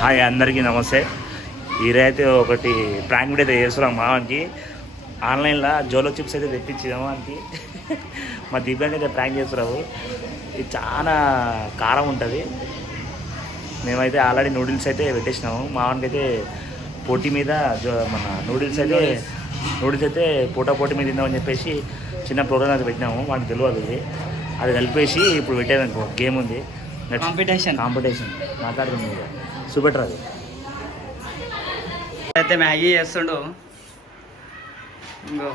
Hi అందరికీ నమస్తే. ఈరైతే ఒకటి ప్రాంక్ వీడియో అయితే చేస్తున్నాం మావానికి. ఆన్లైన్లో జోలో చిప్స్ అయితే తెప్పించి మావానికి మా దివ్యాంగ్ అయితే ప్రాంక్ చేస్తున్నాము. ఇది చాలా కారం ఉంటుంది. మేమైతే ఆల్రెడీ నూడిల్స్ అయితే పెట్టేసినాము. మావానికి అయితే పోటీ మీద మన నూడిల్స్ అయితే పోటీ మీద తిందామని చెప్పేసి చిన్న ప్రోగ్రామ్ అయితే పెట్టినాము. వాడికి తెలియదు అది కలిపేసి ఇప్పుడు పెట్టేదనుకో గేమ్ ఉంది, కాంపిటీషన్ మాట్లాడుతుంది. చూపెట్టరు అది అయితే మ్యాగీ చేస్తుండు. ఇంకో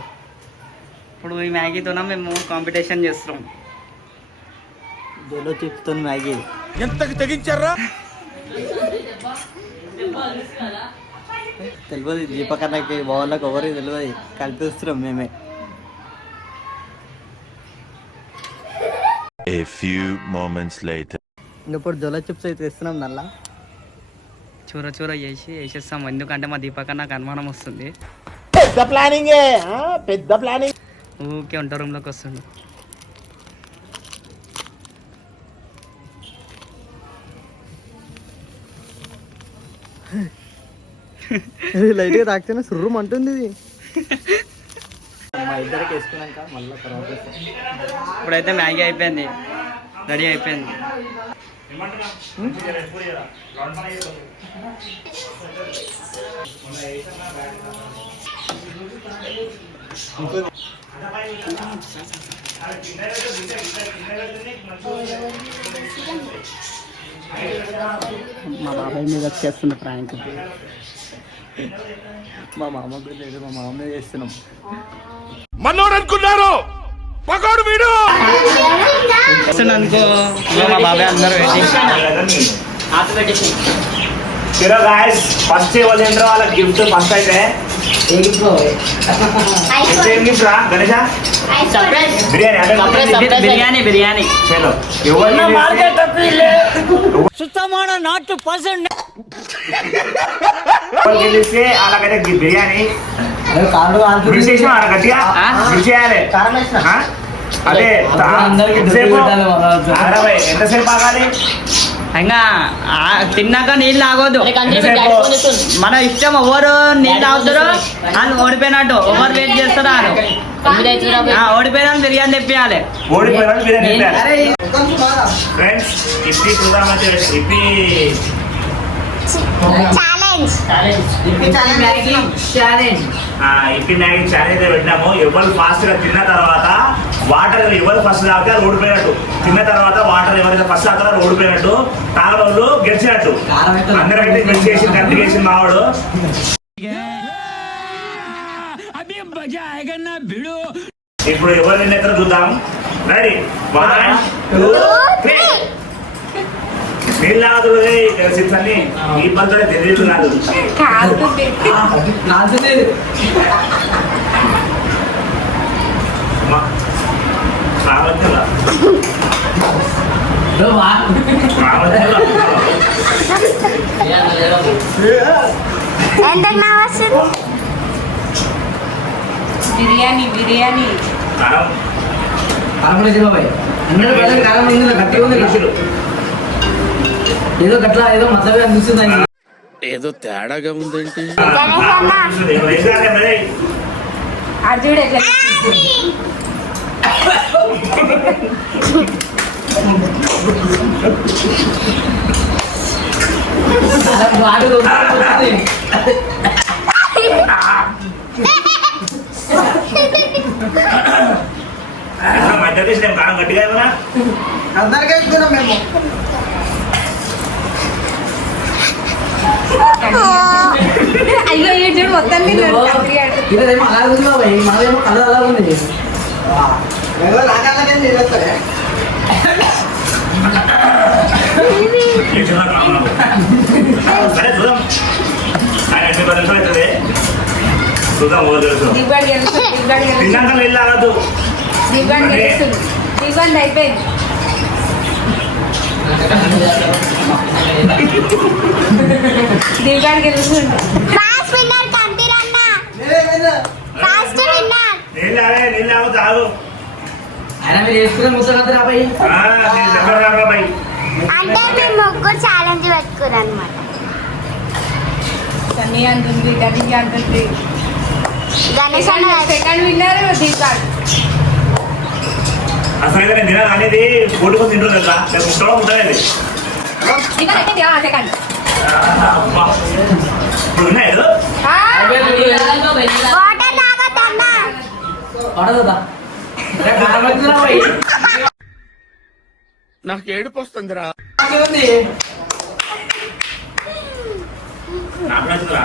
ఇప్పుడు ఈ మ్యాగీతోన మేము కాంపిటీషన్ చేస్తున్నాం. జోలో చిప్స్తో మ్యాగీ ఎంతకు తెగించారా తెలియదు. దీపకన్నకి బాగున్నాక ఎవరికి తెలియదు, కల్పిస్తున్నాం మేమే. A few moments later. ఇప్పుడు జోలో చిప్స్ అయితే ఇస్తున్నాం. నల్లా చూర వేసేస్తాం. ఎందుకంటే మా దీపకన్నకు అనుమానం వస్తుంది. పెద్ద ప్లానింగ్ ఊకే వంట రూమ్లోకి వస్తుండు. లైట్గా తాకితేనే సుర్రం అంటుంది ఇది. మా ఇద్దరికి వేసుకున్నాక మళ్ళీ తర్వాత ఇప్పుడైతే మ్యాగీ అయిపోయింది, రెడీ అయిపోయింది. మా బాబాయ్ మీద చేస్తున్న ప్రాంక్. మా మామకు లేదు, మా మామ మీద చేస్తున్నాం. మనోడు అనుకున్నారు పకోడు వీడు అనుకో. మా బాబాయ్ అందరూ ఫస్ట్ ఇవ్వలేంద్ర వాళ్ళ గిఫ్ట్. ఫస్ట్ అయితే బిర్యానీ గెలిస్తే అలాగైతే బిర్యానీ అదే ఎంతసేపు ఆగాలి? ఇంకా తిన్నాక నీళ్ళు ఆగొద్దు. మన ఇష్టం. ఎవరు నీళ్ళు తాగుతారో వాళ్ళు ఓడిపోయినట్టు. ఎవరు వెయిట్ చేస్తారో ఓడిపోయినా బిర్యానీ తెప్పియాలి. ఇప్పి మ్యాగీ ఛాలెంజ్ పెట్టినాము. ఎవరు ఫాస్ట్ గా తిన్న తర్వాత వాటర్ ఎవరు ఫస్ట్ తాగితే ఓడిపోయినట్టు. తిన్న తర్వాత వాటర్ ఎవరైతే ఫస్ట్ తాగుతారో ఓడిపోయినట్టు. తాగడోళ్ళు గెలిచినట్టు. అందరైతే గెలిచి చేసి గంట చేసి మావాడు. ఇప్పుడు ఎవరు నిన్న చూద్దాం. రెడీ 1 2 3. నీళ్ళు చిప్స్ అన్ని ఈ పనులతో తెలియచున్నారు. బిర్యానీ కారం ఏదో గట్లా ఏదో మతగా అనిపిస్తుంది. ఏదో తేడాగా ఉందేంటి? మధ్య తీసినాం. కారం గట్టిగా ఏమన్నా అందరికీ వేసుకున్నాం మేము. అయ్యో చూడు మొత్తం ఇదేమో అలా ఉంది బాబాయ్, మాదేమో కలర్ అలా ఉంది. సరే చూద్దాం. ఆయన 10 నిమిషాలు అవుతుంది. చూద్దాం. తిన్నాక నీళ్ళు ఆగద్దు. దివ్వండి అయిపోయింది. దివ్వాడు గెలుస్తుంది. నీళ్ళు ఆగు తాగు. ఆయన మీరు వేసుకుని ముసలి రాబాయి. అంటే మేము ముగ్గురు ఛాలెంజ్ పెట్టుకున్నాం అనమాట. మమ్మీ అంటుంది గణికి అంటుంది గణేష్ అన్న సెకండ్ విన్నర్ దీపాడు అసలు అయితే నేను తినాలి అనేది కోడి కోసం తింటుంది కదా నేను ముట్టడం ఉంటుంది సెకండ్ ఇప్పుడు ఉన్నాయి వాటర్ తాగొద్దన్నా నాకు ఏడుపు వస్తుందిరా. నాకు నచ్చుతురా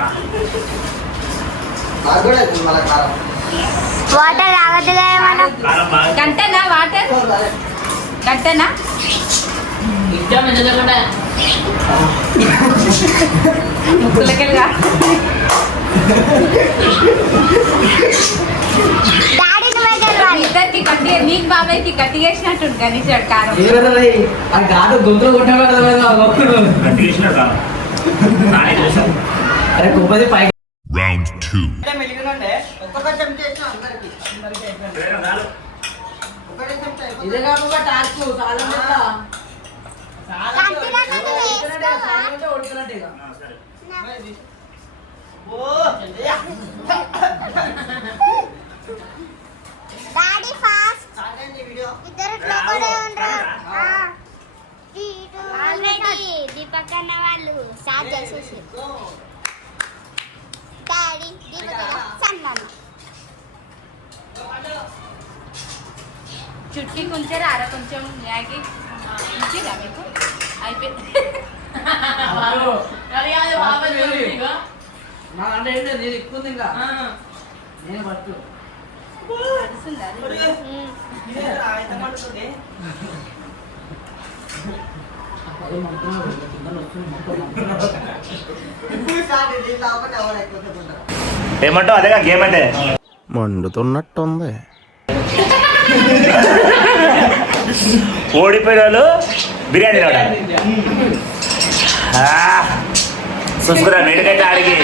వాటర్ తాగొద్దుగా ఏమన్నా కారం బాగా గంటనా వాటర్ గంటనా ముక్కులకెళ్ళగా డాడీ నువ్వే గెలవాలి ఇద్దరికి గట్టి నీకు బాబాయ్కి గట్టి వేసినట్టు గణేష్ గారు కారం గట్టి చేసిన కారం నానే చేశాను Round 2. డాడీ ఫాస్ట్ ఇద్దరు ఫ్లోకోడే ఉండరా ఆల్రెడీ దీపక్ అన్న వాళ్ళు స్టార్ట్ చేసేసి డాడీ దీపక్ అన్న సన్మానం చుట్టి కొంచెం అర కొంచెం మ్యాగీ ఇచ్చిరా మీకు అయిపోయింది ఏమంటావు అదేగా గేమ్ అంటే మండుతున్నట్టుంది. ఓడిపోయిన వాళ్ళు బిర్యానీ తినడం చూసుకురా వేడికైతే ఆడికి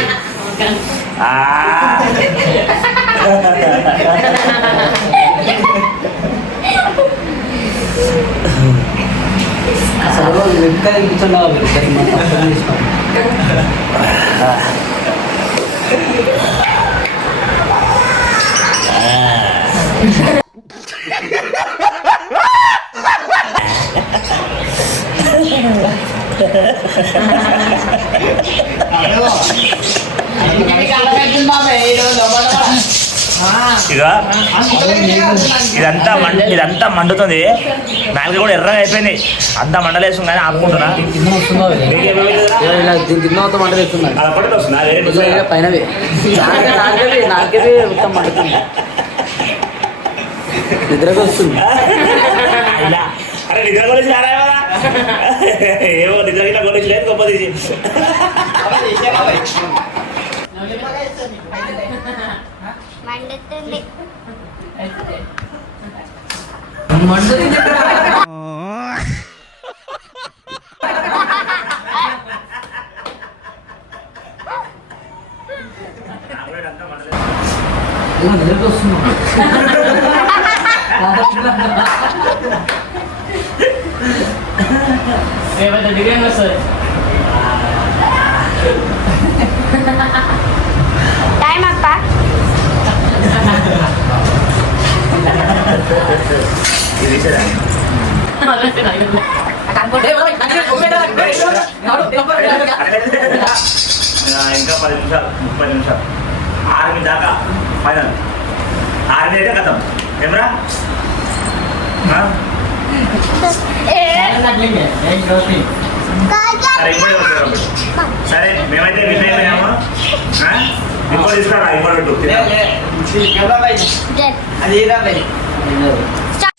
ఇదంతా మండుతుంది నాలుగు కూడా ఎర్రగా అయిపోయింది అంతా మండలేస్తుంది కానీ ఆపుకుంటున్నా అది ఒకటి వస్తుందా? పైనవి నాకేది మొత్తం మండుతుంది నిద్రకు వస్తుంది అరే నిద్ర కొలిసి రారా ఏమో నిద్ర ఇట్లా కొలిసి లేదు గొప్ప తీసి మండుతుంది నిద్రకు వస్తుంది బిర్యానీ వస్తుంది టైం అప్ప ఇంకా 10 నిమిషాలు 30 నిమిషాలు 6 దాకా ఫైనల్ 6 అయితే కథం ఏమరా సరే ఇప్పుడే వచ్చారు సరే మేమైతే విన్ అయిపోయాము ఇంకో తీసుకురా ఇంకోటి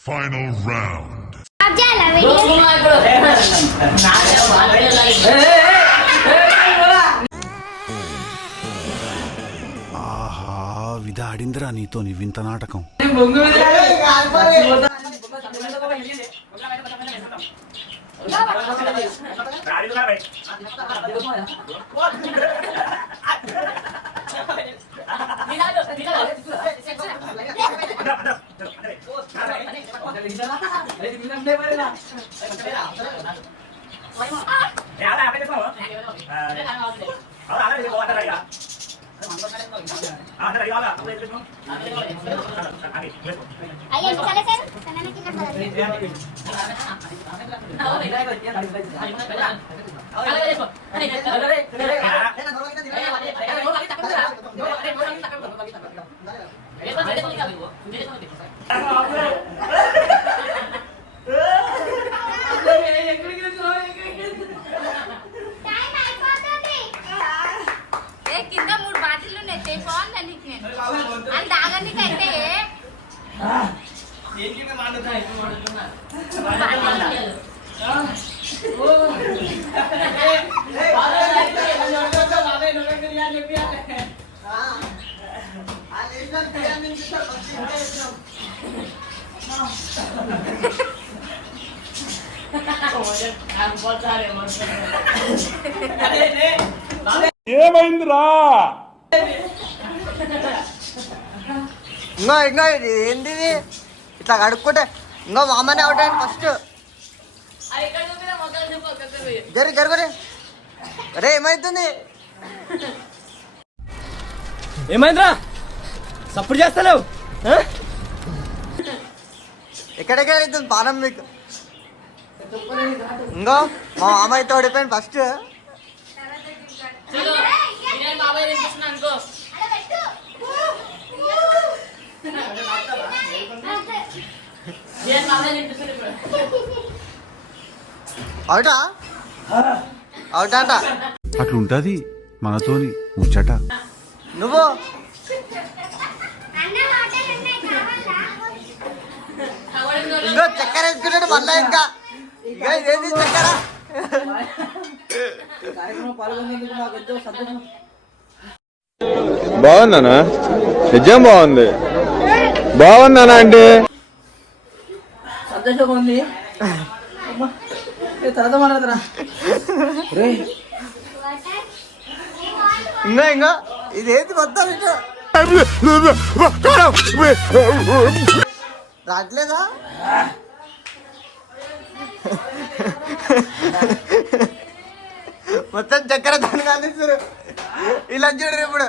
Final round. ఆహా విధాడిందిరా నీతో నీ వింత నాటకం. Ya, అయ్యో చలే సార్ తనకి కింద 3 బాటిల్ ఉన్నాయి బాగుందండి అని తాగనికైతే ఏమైందిరా? ఇంకా ఏంది ఇది? ఇట్లా కడుక్కుంటే ఇంకా మామనే అవుట్ అయ్యండి ఫస్ట్. జరుగురే అరే ఏమైతుంది? ఏమైందిరా సప్పుడు చేస్తలేవు? ఎక్కడెక్కడ అవుతుంది పానం మీకు? ఇంకో మా మామయ్య తోడిపోయింది ఫస్ట్. అవుటా అవుటా అంట. అట్లుంటది మనతోని ముచ్చట. నువ్వు అన్న వాటర్ ఉన్నాయి కావాలా ఇంకో చక్కెర వేసుకున్నాడు మళ్ళా ఇంకా ఇదేంటి చక్కెర? బాగుందనా? నిజం బాగుంది. బాగుందనా అంటే సంతోషంగా ఉంది. తర్వాత మాట్లాడతారా? ఇంకా ఇదేంటి మొత్తం ఇటు రావట్లేదా? మొత్తం చక్కెర దాన్ని కానిస్తారు. ఇలా చూడరు ఇప్పుడు.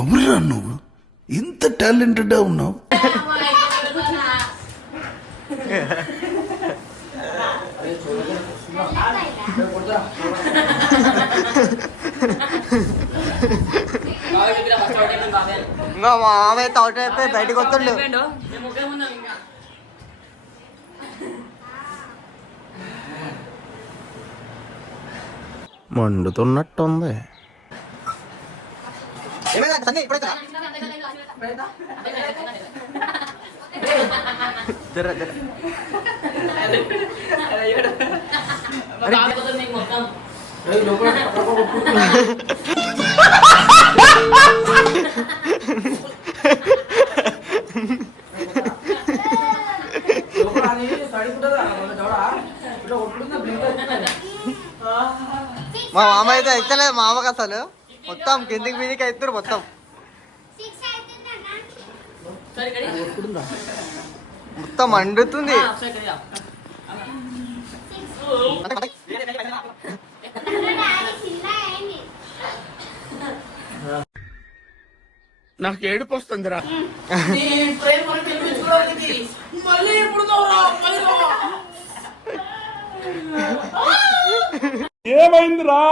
ఎవరురా నువ్వు? ఇంత టాలెంటెడ్ ఉన్నావు. ఇంకా మా మామయ్య తోట అయిపోయి బయటకు వస్తుండు. మండుతున్నట్టుంది. మా మామ అయితే ఎక్కలేదు. మా మామకి అసలు మొత్తం కిందికి మీదికి అవుతారు మొత్తం. 6 అవుతుందన్న మొత్తం మండుతుంది. నాకు ఏడుపు వస్తుందిరా. ఏమైందిరా?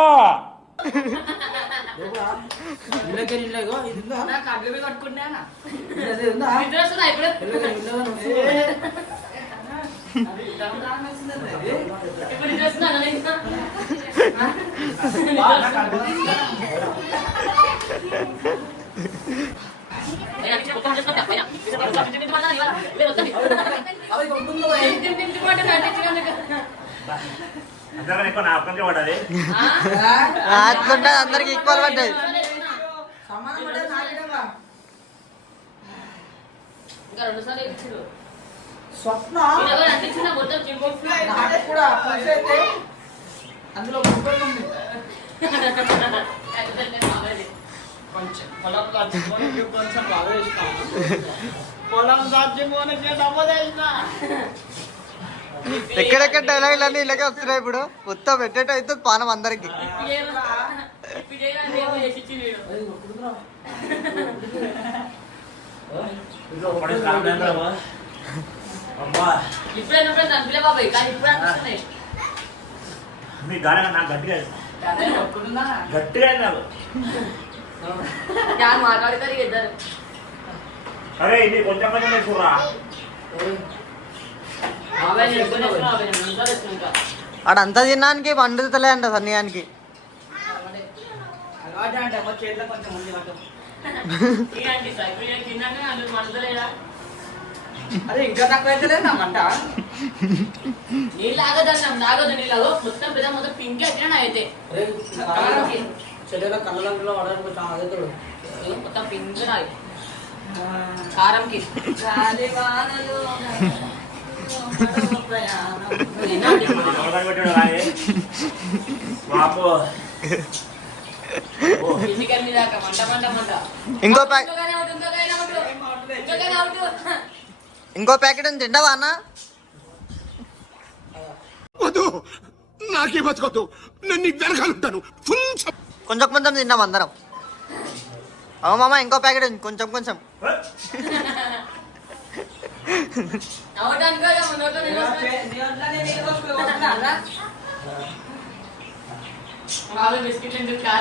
అందరం ఎక్కువ నా అప్పంకే పడ్డది. అట్లుంటే అందరికి ఈక్వల్ పడ్డాయి. స్వప్న అందులో పొలం సాధ్యం ఎక్కడెక్కడ డైలాగులు అన్నీ ఇలాగే వస్తున్నాయి ఇప్పుడు. మొత్తం పెట్టేట అవుతుంది పానం అందరికి. మీ గాలి నాకు గట్టిగా గట్టిగా నాకు. మాట్లాడతారు ఇద్దరు. అరే ఇది కొంచెం కొంచెం చూడరా. ఆడంతా తినడానికి వండుతలే అంట సన్నియానికి. అదే ఇంకా తక్కువ అయితే మంట. నీళ్ళు ఆగదన్నాం తాగదు నీళ్ళు మొత్తం పెద్ద మొత్తం పింక్ అయినా అయితే చెల్లెల కళ్ళలో పడడానికి మొత్తం పింక్ రాయి కారంకి దాకా మంట మంట మంట. ఇంకో ప్యాకెట్ ఉంది, తింటావా అన్న? వద్దు, నాకే బతకొద్దు, నేను వెనకాలంటాను. ఫుల్ కొంచెం కొంచెం తిన్నాం అందరం. అవు మామ ఇంకో ప్యాకెట్ ఉంది, కొంచెం కొంచెం.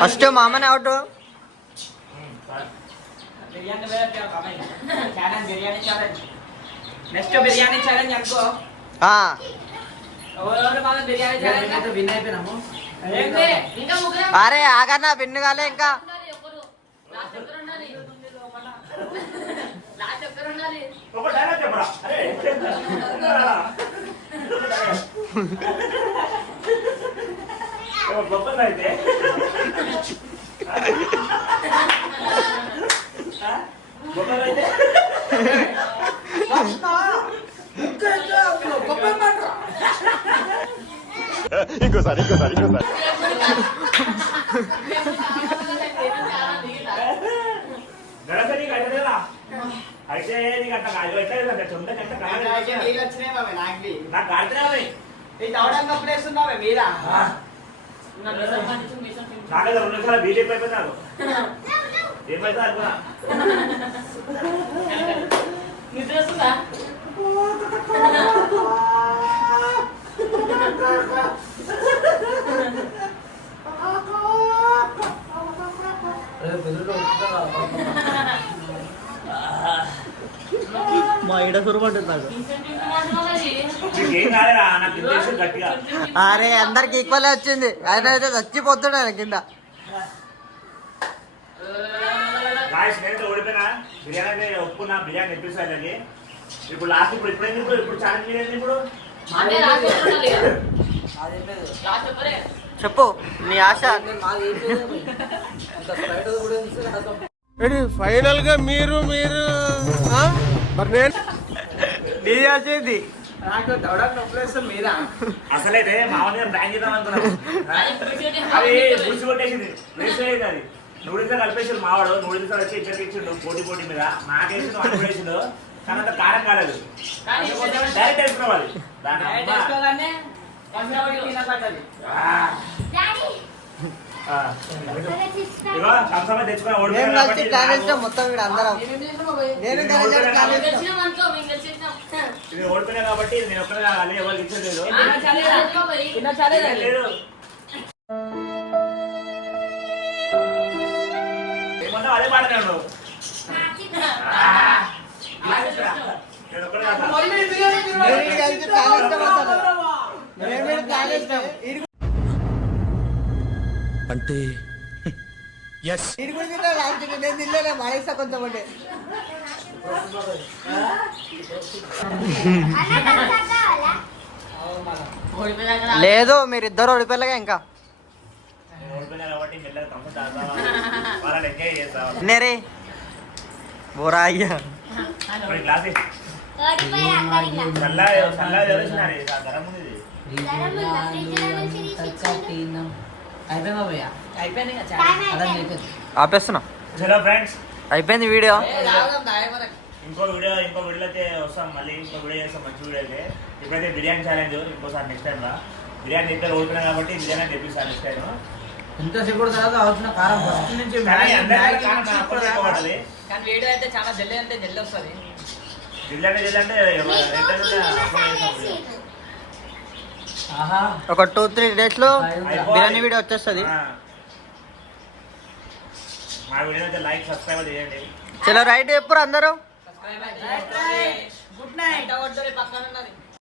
ఫస్ట్ మామనే అవుట్. నెక్స్ట్ బిర్యానీ ఛాలెంజ్ అనుకో. విన్ అయిపోయినాము. అరే ఆగన్నా, విన్ను కాలే ఇంకా. ఒక డైలాగ్ చెప్పరా. అరే గొప్పది అయితే గొప్పది అయితే ఇంకోసారి గణపతి నీకు అయితే అయితే నీకు అట్లా కాదు ఎట్లా చొందకంటే నాకు కాడుతున్నావే మీరా నాకైతే 2 నిమిషాలు బీజేపీ అయిపోయింది. నాకు ఏమైతే అనుకున్నా. నిద్ర వస్తుందా? మా ఇడ సురపడ్డది నాకు. నీకేం కాలేరా, నాకు ఇంత గట్టిగా. అరే అందరికి ఈక్వల్ వచ్చింది. ఆయన అయితే చచ్చిపోతాడు ఆయన కింద. నేనైతే ఓడిపోయినా. బిర్యానీ అయితే ఒప్పుకున్నా, బిర్యానీ ఎప్పిస్తాను. ఇప్పుడు లాస్ట్ ఇప్పుడేంది ఇప్పుడు ఛాలెంజ్ చేయండి. ఇప్పుడు చెప్పు నీ ఆశ. ఫైనల్ గా మీరు మరి నేను నీ ఆశ ఏంది? నాకు దౌడకు నొప్పలేస్తాం మీరా. అసలైతే మామూలుగా బ్యాంక్ చేద్దాం అనుకున్నాను. అది గుడిసి కొట్టేసింది, వేస్ట్ అయ్యింది. అది నూడిల్స్ కలిపేసి మావాడు నూడిల్స్ వచ్చి ఇద్దరికి ఇచ్చిండు పోటీ మీద. నాకేసి అడుగు వేసిండు, కానీ అంత కారం కాలేదు. డైరెక్ట్ వేసుకోవాలి దాని. ఇగో సంవత్సరం తెచ్చుకున్నా మేము కలిసి ప్లాన్ వేసినాం మొత్తం ఇక్కడ అందరం. నేను ఇది ఓడిపోయినా కాబట్టి నేను ఒక్కడే తాగాలి, ఎవరికి ఇచ్చలేదు. ఏమన్నా అదే మాట నేను ఒక్కడే కలిసి ప్లాన్ వేసినాం అసలు. మేము ప్లాన్ వేసినాం. అంటే ఇది కూడా తిన్నా లాస్ట్ నేను తినలే మానేస్తా కొంతమంది. లేదు మీరిద్దరు ఓడిపోయలేగా ఇంకా. నేరే బోరా అయ్యా. ఆపేస్తున్నా. హలో ఫ్రెండ్స్, అయిపోయింది వీడియో. ఇంకో వీడియో అయితే వస్తాం. మళ్ళీ ఇంకో వీడియో చేస్తాం, మంచి వీడియో అయితే. ఇప్పుడైతే బిర్యానీ ఛాలెంజ్ ఇంకోసారి నెక్స్ట్ టైం రా బిర్యానీ ఇద్దరు ఓడిపోయినా కాబట్టి బిర్యానీ తెప్పిస్తాను నెక్స్ట్ టైం ఇంతసేపు తర్వాత అవుతున్న కారం ఫస్ట్ నుంచి కానీ వేడి అయితే చాలా జల్లి అంటే జల్లి వస్తుంది. జిల్లంటే ఆహా ఒక 2-3 days లో బిర్యానీ వీడియో వచ్చేస్తుంది. మా వీడియో అయితే లైక్ సబ్స్క్రైబ్ చేయండి. చలో రైట్ ఎప్పుడు అందరూ గుడ్ నైట్ పక్కన ఉన్నది.